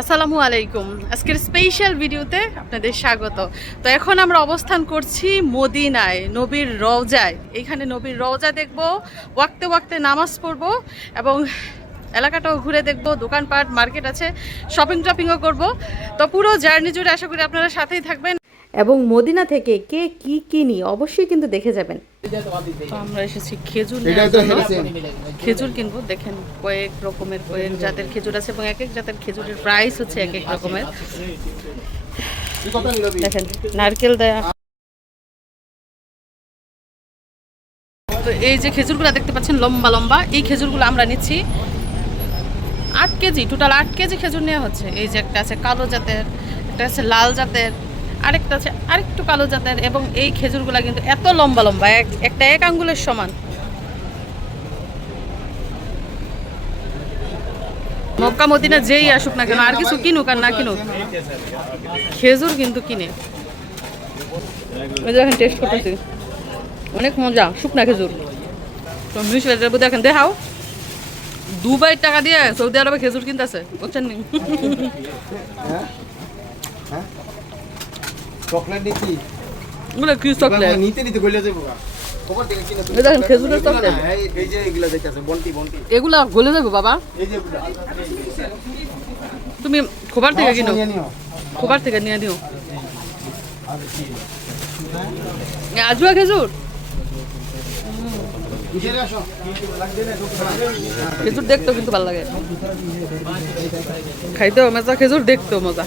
আসসালামু আলাইকুম। আজকের স্পেশাল ভিডিওতে আপনাদের স্বাগত। তো এখন আমরা অবস্থান করছি মদিনায়, নবীর রওজায়। এইখানে নবীর রওজা দেখব, ওয়াক্তে ওয়াক্তে নামাজ পড়ব এবং এলাকাটাও ঘুরে দেখব, দোকানপাট, মার্কেট আছে শপিং টপিংও করব। তো পুরো জার্নি জুড়ে আশা করি আপনারা সাথেই থাকবেন। এবং মদিনা থেকে কে কি কিনি অবশ্যই কিন্তু দেখে যাবেন। তো আমরা এসেছি খেজুর খেজুর কিনবো দেখেন কয়েক রকমের কয়েক জাতের খেজুর আছে এবং এক এক জাতের খেজুরের প্রাইস হচ্ছে এক এক রকমের। দেখেন নারকেল দেয়া। তো এই যে খেজুরগুলো দেখতে পাচ্ছেন লম্বা লম্বা এই খেজুরগুলো আমরা নিচ্ছি। আট কেজি টোটাল আট কেজি খেজুর নেওয়া হচ্ছে। এই যে একটা আছে কালো জাতের একটা আছে লাল জাতের। আরেকটা আছে, আরেকটু কালো জাতের এবং এই খেজুরগুলো কিন্তু এত লম্বা লম্বা, এক, একটা এক আঙ্গুলের সমান। মক্কা, মদিনা যেই আসুক না কেন, আর কিছু কিনুক আর না কিনুক, খেজুর কিন্তু কিনে। এখন টেস্ট করতেছি। অনেক মজা, শুকনা খেজুর। তো মিশরে যাব, দেখেন, দেখাও। দুবাই টাকা দিয়ে সৌদি আরবে খেজুর কিনতেছে বুঝছেন নি? চকলেট নাকি ওগুলো কি চকলেট? নিতে নিতে গলে যাব গা। খবর থেকে কিনে তুমি এগুলো গলে যাব বাবা। খোবার থেকে কিনো। খোবার থেকে নিয়ে দিও এ আজুয়া খেজুর। খেজুর দেখতেও কিন্তু ভালো লাগে। খাইতেও মজা খেজুর দেখতেও মজা।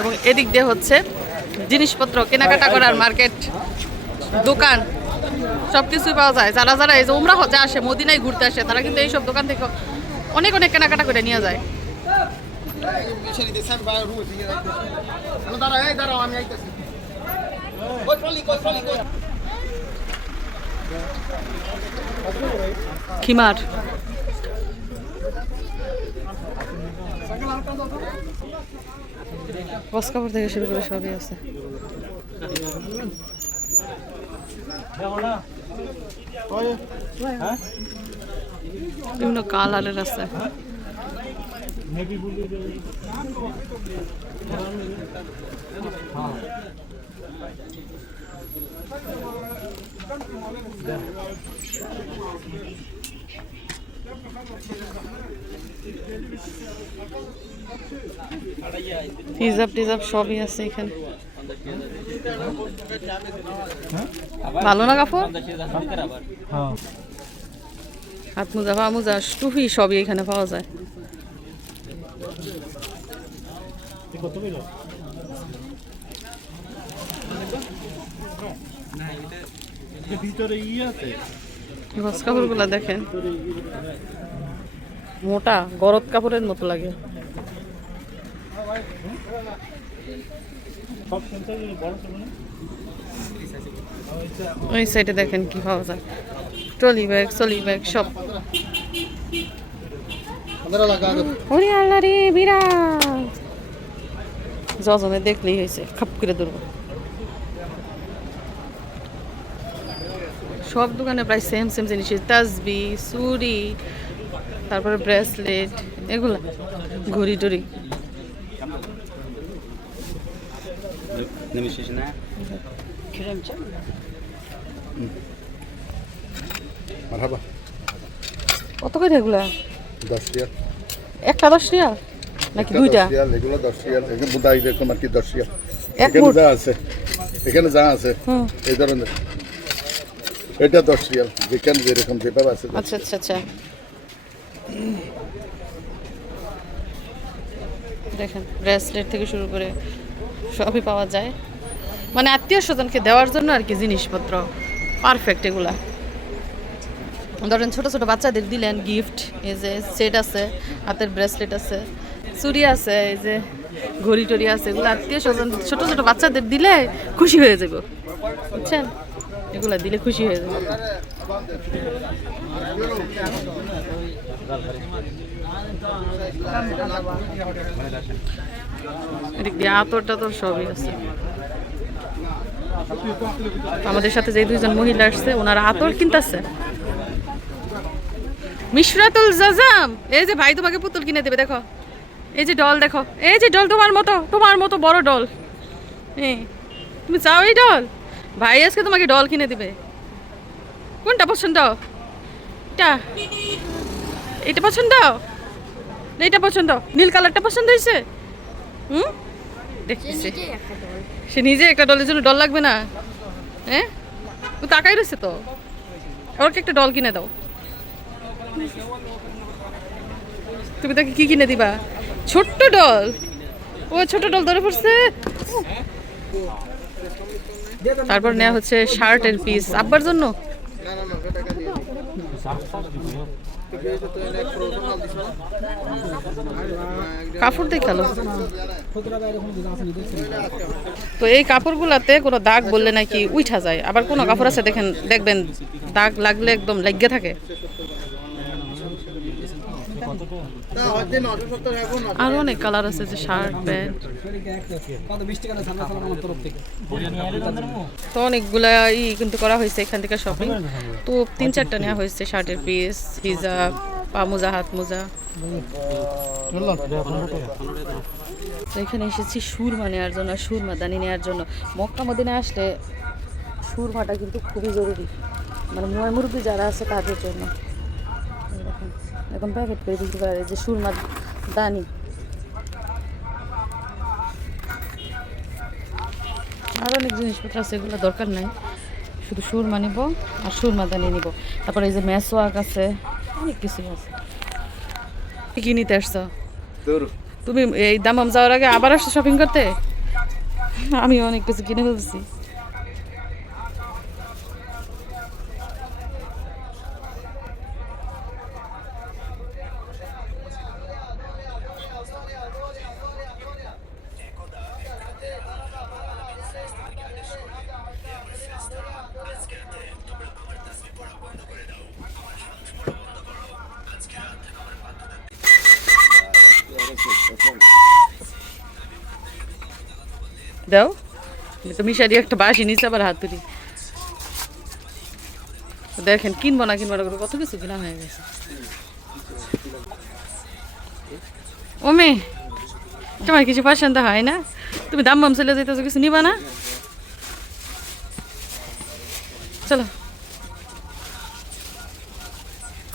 এবং এদিক দিয়ে হচ্ছে জিনিসপত্র, কেনাকাটা করার মার্কেট, দোকান সব কিছুই পাওয়া যায় যারা যারা এই যে উমরা হজে আসে, মদিনায় ঘুরতে আসে, তারা কিন্তু এইসব দোকান থেকে অনেক অনেক কেনাকাটা করে নিয়ে যায়? খিমার বস কাপড় থেকে শুরু করে সবই আছে। বিভিন্ন কালারের আছে। হিজাব টিজাব সবই আছে এখানে। ভালো না কাপড়? হাত মোজা পা মোজা টুপি সবই এখানে পাওয়া যায়। ভিতরে ই আছে? কাপড়গুলো দেখেন। মোটা, গরদ কাপড়ের মতো লাগে। ওই সাইডে দেখেন কি পাওয়া যায়। ট্রলি ব্যাগ ট্রলি ব্যাগ, সব। দেখলেই হয়েছে, খাপ করে সব দোকানে প্রায় সেম সেম জিনিস তাসবি চুড়ি তারপরে ব্রেসলেট এগুলা ঘড়ি টড়ি। কত করে এগুলা? দশ রিয়াল। একটা দশ রিয়াল? নাকি দুইটা? এগুলো দশ রিয়াল। এগুলো বোধহয় এরকম আর কি দশ রিয়াল। এক এখানে যা আছে এখানে যা আছে এই ধরনের। এটা দশ রিয়াল। যেখানে যেরকম যেভাবে আছে আচ্ছা আচ্ছা আচ্ছা। দেখেন ব্রেসলেট থেকে শুরু করে সবই পাওয়া যায়। মানে আত্মীয় স্বজনকে দেওয়ার জন্য আর কি জিনিসপত্র। পারফেক্ট এগুলা। ধরেন ছোট ছোট বাচ্চাদের দিলেন গিফট এই যে সেট আছে, হাতের ব্রেসলেট আছে চুরি আছে, এই যে ঘড়ি টড়ি আছে, এগুলো আত্মীয় স্বজন ছোট ছোট বাচ্চাদের দিলে খুশি হয়ে যাব। বুঝছেন? এগুলা দিলে খুশি হয়ে যাবে। এদিক দিয়ে সবই আছে। আমাদের সাথে যে দুইজন মহিলা আসছে, ওনারা আতর কিনতেছে। মিশরাতুল জাজাম, এই যে ভাই তোমাকে পুতুল কিনে দেবে, দেখো। এই যে ডল, দেখো। এই যে ডল তোমার মতো তোমার মতো বড় ডল। তুমি চাও এই ডল? ভাই আজকে তোমাকে ডল কিনে দিবে। কোনটা পছন্দ? এটা। এটা পছন্দ? এটা পছন্দ। নীল কালারটা পছন্দ হয়েছে? হুম? দেখতেছি। সে নিজে একটা ডলের জন্য ডল লাগবে না? হ্যাঁ? ও তাকাই রয়েছে তো? ওকে একটা ডল কিনে দাও। তুমি তাকে কি কিনে দিবা? ছোট্ট ডল ও ছোট ডল ধরে পড়ছে। তারপর নেওয়া হচ্ছে শার্টের পিস আব্বার জন্য? কাপড় দেখাল তো এই কাপড়গুলাতে কোনো দাগ বললে নাকি উঠা যায়। আবার কোনো কাপড় আছে দেখেন, দেখবেন দাগ লাগলে একদম লেগে থাকে না হচ্ছে 970 এখন আরও অনেক কালার আছে যে শার্ট প্যান্ট তো অনেকগুলা ই কিন্তু করা হয়েছে এখান থেকে শপিং তো তিন চারটা নেওয়া হয়েছে শার্টের পিস হিজাব পা মোজা, হাত মোজা। তো এখানে এসেছি সুরমা নেওয়ার জন্য, সুরমা দানি নেওয়ার জন্য। মক্কা মদিনে আসলে সুরমাটা কিন্তু খুবই জরুরি। মানে ময় মুরব্বী যারা আছে তাদের জন্য। এখন প্যাকেট করে বিক্রি করা যায় যে সুরমা দানি। আর অনেক জিনিসপত্র আছে এগুলো দরকার নাই। শুধু সুরমা নিব আর সুরমা দানি নিব। তারপরে এই যে মেসোয়াক আছে অনেক কিছু আছে। কি নিতে আসছো? তুমি এই দামাম যাওয়ার আগে আবার আসছো শপিং করতে? আমি অনেক কিছু কিনে ফেলছি। দাও। তো মিশারি একটা বাসি নিচে আবার হাত তুলি। দেখেন, কিনবো না কিনবো না কত কিছু কিনা হয়ে গেছে। ওমে, তোমার কিছু পছন্দ হয় না? তুমি দাম বাম চলে যেতেছো কিছু নিবা না? চলো।